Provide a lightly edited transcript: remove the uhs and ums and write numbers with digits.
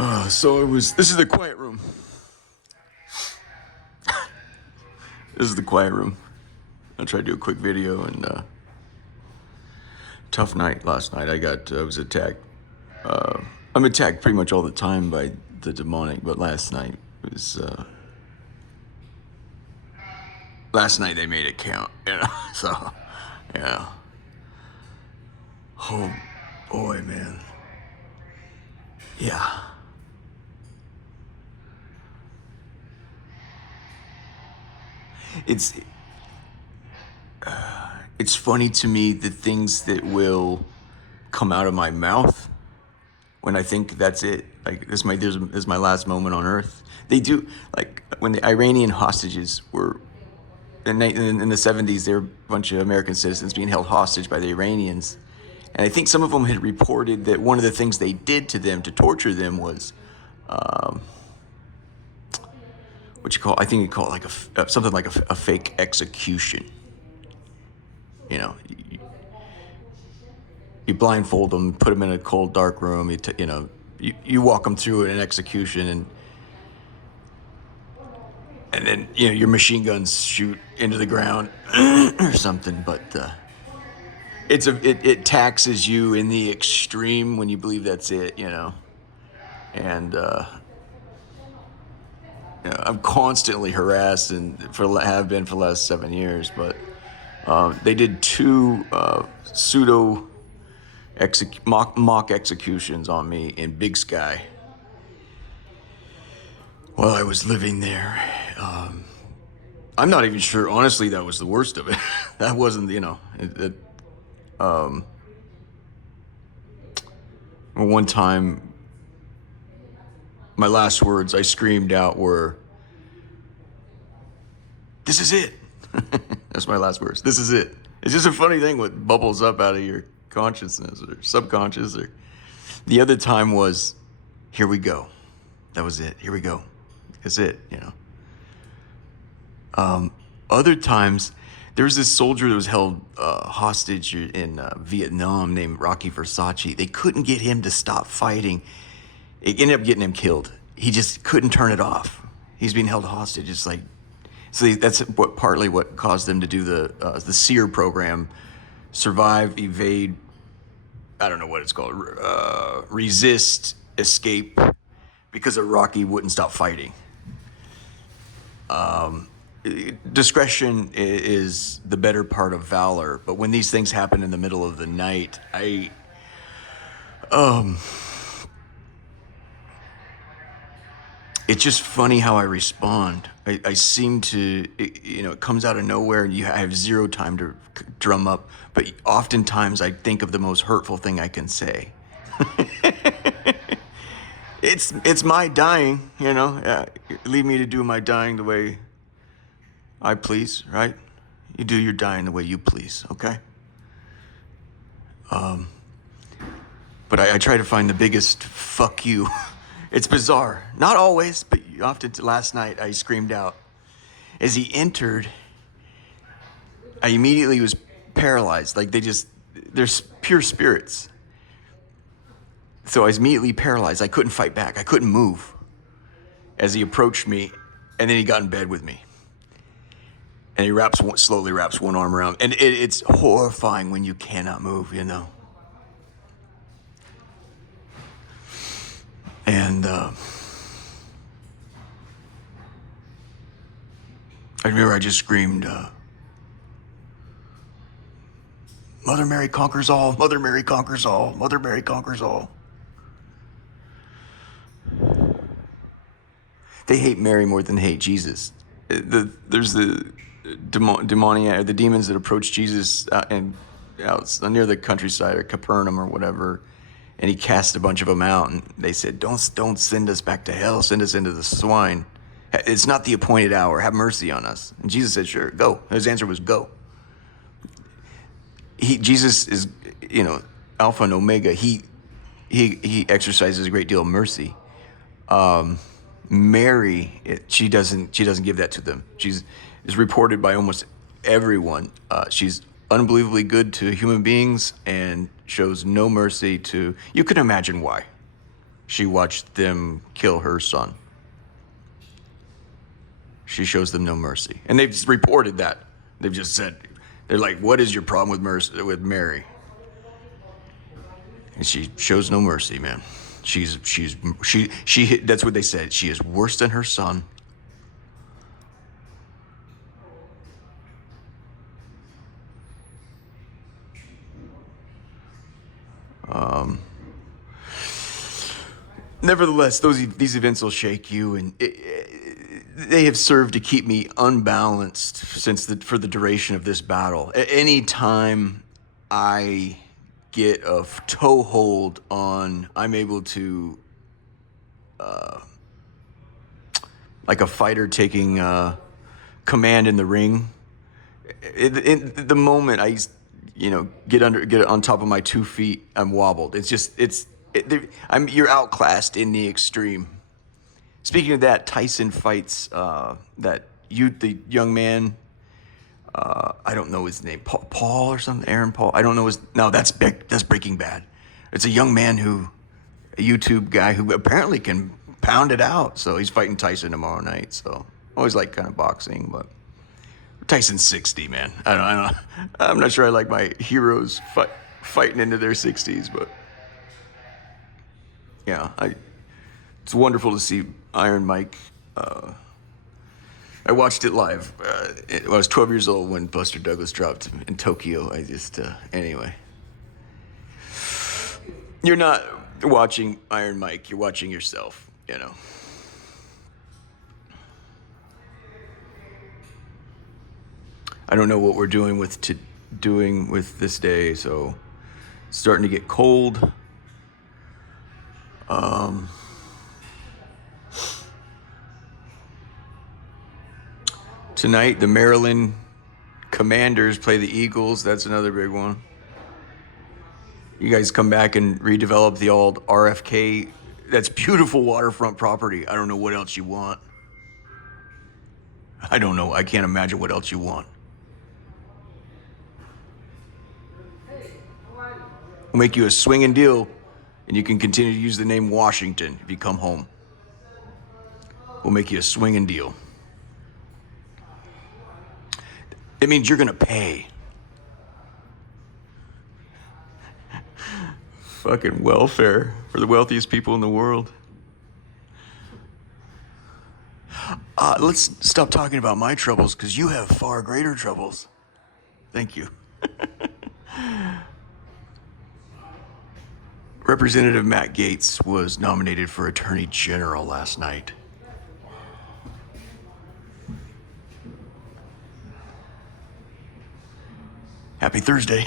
This is the quiet room. This is the quiet room. I tried to do a quick video and tough night last night. I was attacked. I'm attacked pretty much all the time by the demonic, but last night last night they made it count, so, yeah. Oh, boy, man. Yeah. It's funny to me the things that will come out of my mouth when I think that's it. Like this is my last moment on earth. They do, like when the Iranian hostages were in the 70s, there were a bunch of American citizens being held hostage by the Iranians. And I think some of them had reported that one of the things they did to them to torture them was, I think you call it like something like a fake execution. You know, you blindfold them, put them in a cold, dark room. You walk them through an execution, and then your machine guns shoot into the ground or something. But it taxes you in the extreme when you believe that's it. And I'm constantly harassed and have been for the last 7 years. But they did two pseudo mock executions on me in Big Sky while I was living there. I'm not even sure, honestly, that was the worst of it. That wasn't, one time, my last words I screamed out were, "This is it." That's my last words. This is it. It's just a funny thing what bubbles up out of your consciousness or subconscious. Or the other time was, "Here we go." That was it. Here we go. That's it. Other times, there was this soldier that was held hostage in Vietnam named Rocky Versace. They couldn't get him to stop fighting. It ended up getting him killed. He just couldn't turn it off. He's being held hostage. It's like, so that's partly what caused them to do the SEER program, survive, evade, I don't know what it's called, resist, escape, because Rocky wouldn't stop fighting. Discretion is the better part of valor, but when these things happen in the middle of the night, it's just funny how I respond. I seem to, it comes out of nowhere and I have zero time to drum up, but oftentimes I think of the most hurtful thing I can say. It's my dying, leave me to do my dying the way I please, right? You do your dying the way you please, okay? But I try to find the biggest fuck you. It's bizarre. Not always, but often. Last night I screamed out. As he entered, I immediately was paralyzed. Like they're pure spirits. So I was immediately paralyzed. I couldn't fight back. I couldn't move as he approached me, and then he got in bed with me. And he slowly wraps one arm around. And it's horrifying when you cannot move, And I remember I just screamed, "Mother Mary conquers all, Mother Mary conquers all, Mother Mary conquers all." They hate Mary more than they hate Jesus. There's the demoniac, the demons that approach Jesus out near the countryside or Capernaum or whatever, and he cast a bunch of them out, and they said, "Don't send us back to hell. Send us into the swine. It's not the appointed hour. Have mercy on us." And Jesus said, "Sure, go." His answer was go. Jesus is, Alpha and Omega. He exercises a great deal of mercy. Mary, she doesn't give that to them. Is reported by almost everyone. She's unbelievably good to human beings and shows no mercy to. You can imagine why. she watched them kill her son. She shows them no mercy. And they've reported that. They've just said, they're like, what is your problem with Mary? And she shows no mercy, man. She that's what they said. She is worse than her son. Nevertheless, these events will shake you, and they have served to keep me unbalanced for the duration of this battle. Any time I get a toehold on, I'm able to, like a fighter taking command in the ring. In the moment I, get on top of my 2 feet, I'm wobbled. You're outclassed in the extreme. Speaking of that, Tyson fights the young man. I don't know his name, Paul or something, Aaron Paul. I don't know that's Breaking Bad. It's a young man a YouTube guy who apparently can pound it out. So he's fighting Tyson tomorrow night. So I always like kind of boxing, but Tyson's 60, man. I'm not sure I like my heroes fighting into their 60s, but yeah, it's wonderful to see Iron Mike. I watched it live. I was 12 years old when Buster Douglas dropped in Tokyo. Anyway. You're not watching Iron Mike, you're watching yourself, I don't know what we're doing with this day, so it's starting to get cold. Tonight, the Maryland Commanders play the Eagles. That's another big one. You guys come back and redevelop the old RFK. That's beautiful waterfront property. I don't know what else you want. I don't know. I can't imagine what else you want. We'll make you a swinging deal, and you can continue to use the name Washington if you come home. We'll make you a swinging deal. It means you're gonna pay. Fucking welfare for the wealthiest people in the world. Let's stop talking about my troubles, because you have far greater troubles. Thank you. Representative Matt Gaetz was nominated for Attorney General last night. Happy Thursday.